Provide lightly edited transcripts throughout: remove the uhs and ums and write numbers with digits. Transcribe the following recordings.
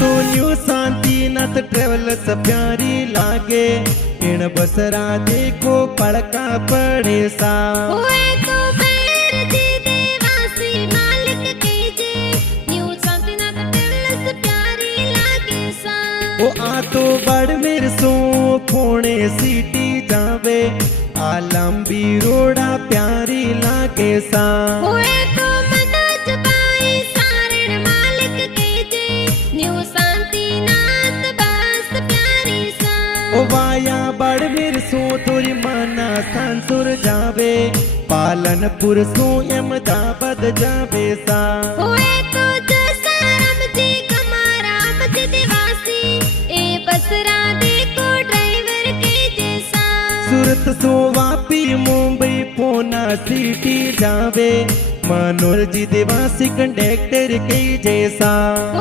तो न्यू शांति नत ट्रेवल्स प्यारी लागे इन बसरा देखो पड़का पड़े सा ओए तो पैर जी देवासी मालिक कीजे न्यू शांति नत ट्रेवल्स प्यारी लागे सा ओ आ तो बाड़मेर सो पुणे सिटी जावे आ लंबी रोड़ा प्यारी लागे सा ओए तो मनोज भाई सारण मालिक कीजे न्यू शांति नाथ बस प्यारी सा ओ वाया बाड़मेर सो तोरी माना सांसुर जावे पालनपुर सो अहमदाबाद जावे सा ओए तो जसाराम जी कमाराम जी देवासी ए बसरा देखो ड्राइवर के जैसा सूरत सो वापी मुंबई पूना सिटी जावे मनोहर जी देवासी कंडक्टर के जैसा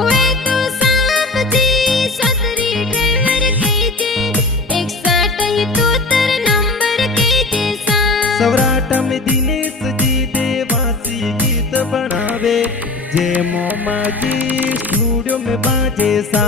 ओए तो साम जी सदरी ड्राइवर के जे 61 नंबर के जैसा सौराठ में दिनेश जी देवासी गीत बनावे जे मोमा जी स्टूडियो में बाजे सा